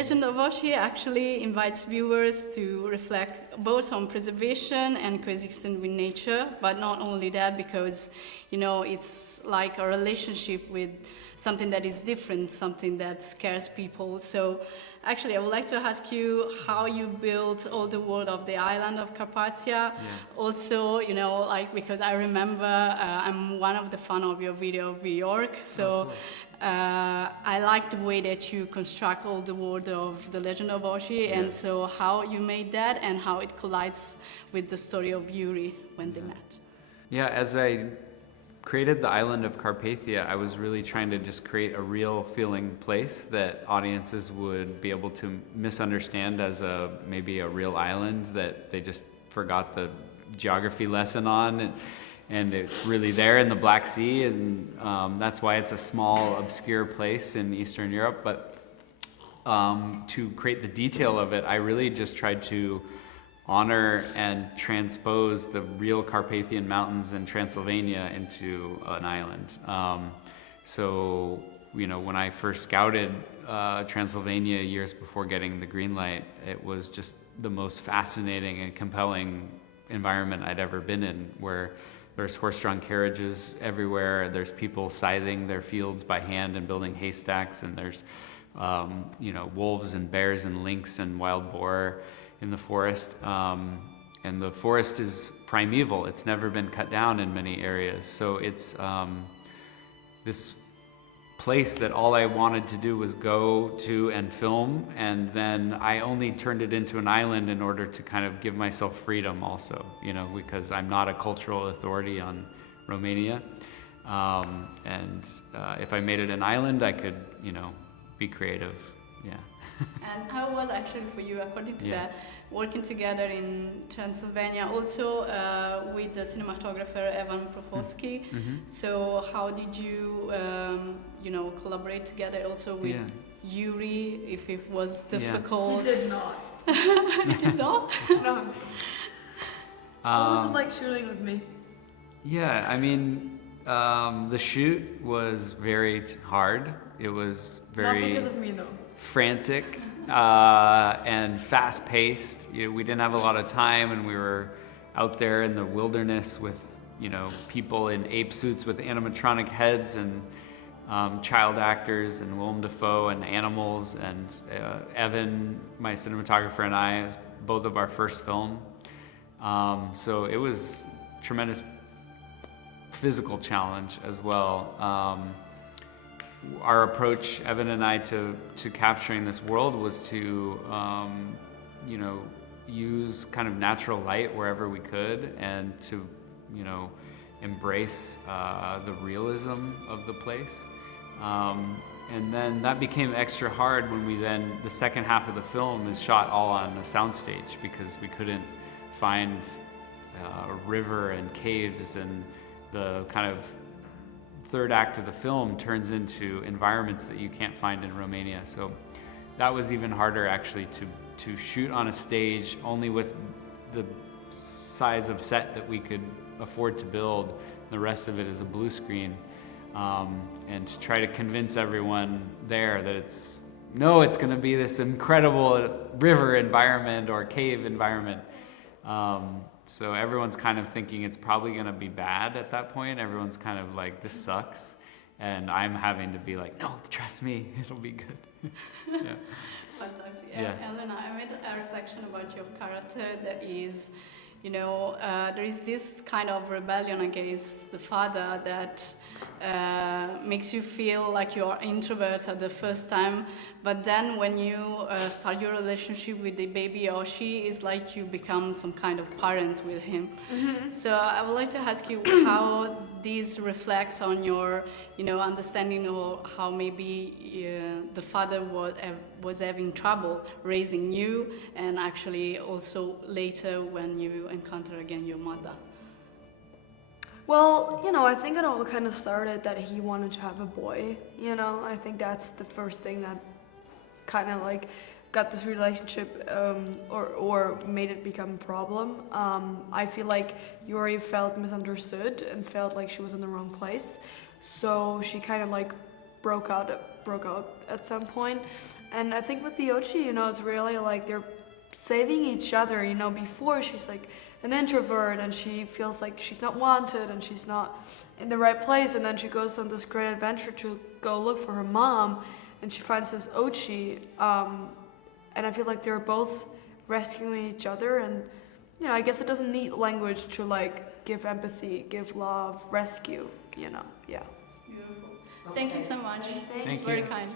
Legend of Ochi actually invites viewers to reflect both on preservation and coexistence with nature, but not only that, because it's like a relationship with something that is different, something that scares people. So actually, I would like to ask you how you built all the world of the island of Carpathia. Yeah. Also, because I remember I'm one of the fan of your video of New York, so I like the way that you construct all the world of the Legend of Ochi, and so how you made that and how it collides with the story of Yuri when they met. Yeah, as I created the island of Carpathia, I was really trying to just create a real feeling place that audiences would be able to misunderstand as maybe a real island that they just forgot the geography lesson on, and it's really there in the Black Sea, and that's why it's a small, obscure place in Eastern Europe. But to create the detail of it, I really just tried to honor and transpose the real Carpathian mountains in Transylvania into an island. So, when I first scouted Transylvania years before getting the green light, it was just the most fascinating and compelling environment I'd ever been in, where there's horse-drawn carriages everywhere, there's people scything their fields by hand and building haystacks, and there's wolves and bears and lynx and wild boar in the forest, and the forest is primeval. It's never been cut down in many areas, so it's this place that all I wanted to do was go to and film, and then I only turned it into an island in order to kind of give myself freedom also, because I'm not a cultural authority on Romania, and if I made it an island, I could be creative. Yeah. And how was actually for you, according to that, working together in Transylvania, also with the cinematographer Evan Profosky? Mm-hmm. So how did you, collaborate together also with Yuri, if it was difficult? He did not. You did not? No. What was it like shooting with me? Yeah, I mean, the shoot was very hard. It was very... Not because of me, though. Frantic and fast-paced. We didn't have a lot of time, and we were out there in the wilderness with people in ape suits with animatronic heads, and child actors, and Willem Dafoe, and animals, and Evan, my cinematographer, and I, both of our first film. So it was a tremendous physical challenge as well. Our approach, Evan and I, to capturing this world was to, use kind of natural light wherever we could, and to, embrace the realism of the place. And then that became extra hard when the second half of the film is shot all on a soundstage, because we couldn't find a river and caves, and the kind of third act of the film turns into environments that you can't find in Romania. So that was even harder actually to shoot on a stage only with the size of set that we could afford to build. The rest of it is a blue screen. And to try to convince everyone there that it's going to be this incredible river environment or cave environment. So everyone's kind of thinking it's probably going to be bad at that point. Everyone's kind of like, this sucks. And I'm having to be like, no, trust me, it'll be good. Yeah. Fantastic. Yeah. Helena, I made a reflection about your character that is, there is this kind of rebellion against the father that makes you feel like you're an introvert at the first time, but then when you start your relationship with the baby Ochi, it's like you become some kind of parent with him. Mm-hmm. So I would like to ask you how this reflects on your, understanding of how maybe the father was having trouble raising you, and actually also later when you encounter again your mother. Well, I think it all kind of started that he wanted to have a boy, I think that's the first thing that kind of like got this relationship or made it become a problem. I feel like Yuri felt misunderstood and felt like she was in the wrong place, so she kind of like broke out at some point. And I think with the Ochi, you know, it's really like they're saving each other. You know, before she's like an introvert and she feels like she's not wanted and she's not in the right place, and then she goes on this great adventure to go look for her mom, and she finds this Ochi, and I feel like they're both rescuing each other. And you know, I guess it doesn't need language to like give empathy, give love, rescue, you know. Yeah. Thank you so much. Thank Very you. kind.